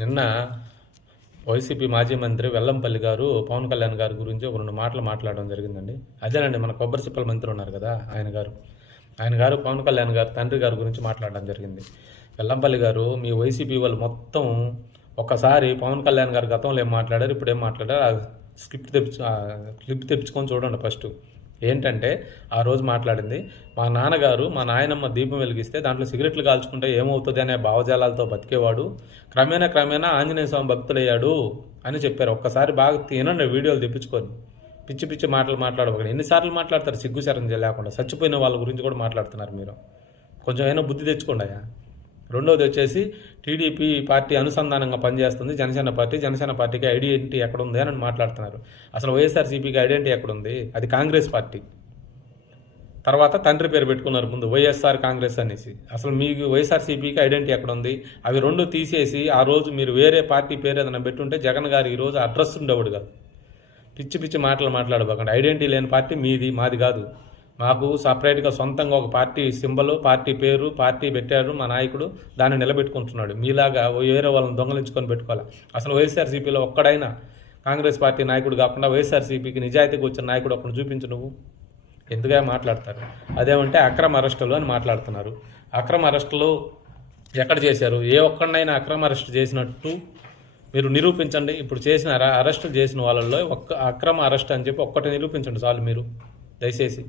నిన్న వైసీపీ మాజీ మంత్రి వెల్లంపల్లి గారు పవన్ కళ్యాణ్ గారి గురించి ఒక 2 మాటలు మాట్లాడడం జరిగిందండి. అదేనండి, మన కొబ్బరిసిప్పల మంత్రి ఉన్నారు కదా, ఆయన గారు పవన్ కళ్యాణ్ గారు తండ్రి గారి గురించి మాట్లాడడం జరిగింది. వెల్లంపల్లి గారు, మీ వైసీపీ వాళ్ళు మొత్తం ఒక్కసారి పవన్ కళ్యాణ్ గారు గతంలో ఏం మాట్లాడారు, ఇప్పుడు ఏం మాట్లాడారు, ఆ క్లిప్ తెప్పించుకొని చూడండి. ఫస్ట్ ఏంటంటే, ఆ రోజు మాట్లాడింది, మా నాన్నగారు మా నాయనమ్మ దీపం వెలిగిస్తే దాంట్లో సిగరెట్లు కాల్చుకుంటే ఏమవుతుంది అనే భావజాలాలతో బతికేవాడు, క్రమేణా ఆంజనేయ స్వామి భక్తులయ్యాడు అని చెప్పారు. ఒక్కసారి బాగా తినండి, వీడియోలు తెప్పించుకొని. పిచ్చి మాటలు మాట్లాడకండి. ఎన్నిసార్లు మాట్లాడతారు సిగ్గు శరం లేకుండా? చచ్చిపోయిన వాళ్ళ గురించి కూడా మాట్లాడుతున్నారు మీరు. కొంచెం అయినా బుద్ధి తెచ్చుకోండి. రెండోది వచ్చేసి, టీడీపీ పార్టీ అనుసంధానంగా పనిచేస్తుంది జనసేన పార్టీకి ఐడెంటిటీ ఎక్కడుంది అని మాట్లాడుతున్నారు. అసలు వైఎస్ఆర్సీపీకి ఐడెంటిటీ ఎక్కడుంది? అది కాంగ్రెస్ పార్టీ. తర్వాత తండ్రి పేరు పెట్టుకున్నారు ముందు, వైఎస్ఆర్ కాంగ్రెస్ అనేసి. అసలు మీకు వైఎస్ఆర్సీపీకి ఐడెంటిటీ ఎక్కడుంది? అవి రెండు తీసేసి ఆ రోజు మీరు వేరే పార్టీ పేరు ఏదైనా పెట్టుంటే జగన్ గారు ఈరోజు అడ్రస్ ఉండేవాడు కాదు. పిచ్చి మాటలు మాట్లాడబోకండి. ఐడెంటిటీ లేని పార్టీ మీది, మాది కాదు. మాకు సపరేట్గా సొంతంగా ఒక పార్టీ సింబల్, పార్టీ పేరు, పార్టీ పెట్టారు మా నాయకుడు, దాన్ని నిలబెట్టుకుంటున్నాడు. మీలాగా వేరే వాళ్ళని దొంగలించుకొని పెట్టుకోవాలి. అసలు వైఎస్ఆర్సీపీలో ఒక్కడైనా కాంగ్రెస్ పార్టీ నాయకుడు కాకుండా వైఎస్ఆర్సీపీకి నిజాయితీకి వచ్చిన నాయకుడు ఒక్కడు చూపించు. నువ్వు ఎందుగా మాట్లాడతారు? అదేమంటే అక్రమ అరెస్టులు అని మాట్లాడుతున్నారు. అక్రమ అరెస్టులు ఎక్కడ చేశారు? ఏ ఒక్కడినైనా అక్రమ అరెస్ట్ చేసినట్టు మీరు నిరూపించండి. ఇప్పుడు చేసిన అరెస్టులు చేసిన వాళ్ళల్లో ఒక్క అక్రమ అరెస్ట్ అని చెప్పి ఒక్కటి నిరూపించండి చాలు మీరు, దయచేసి.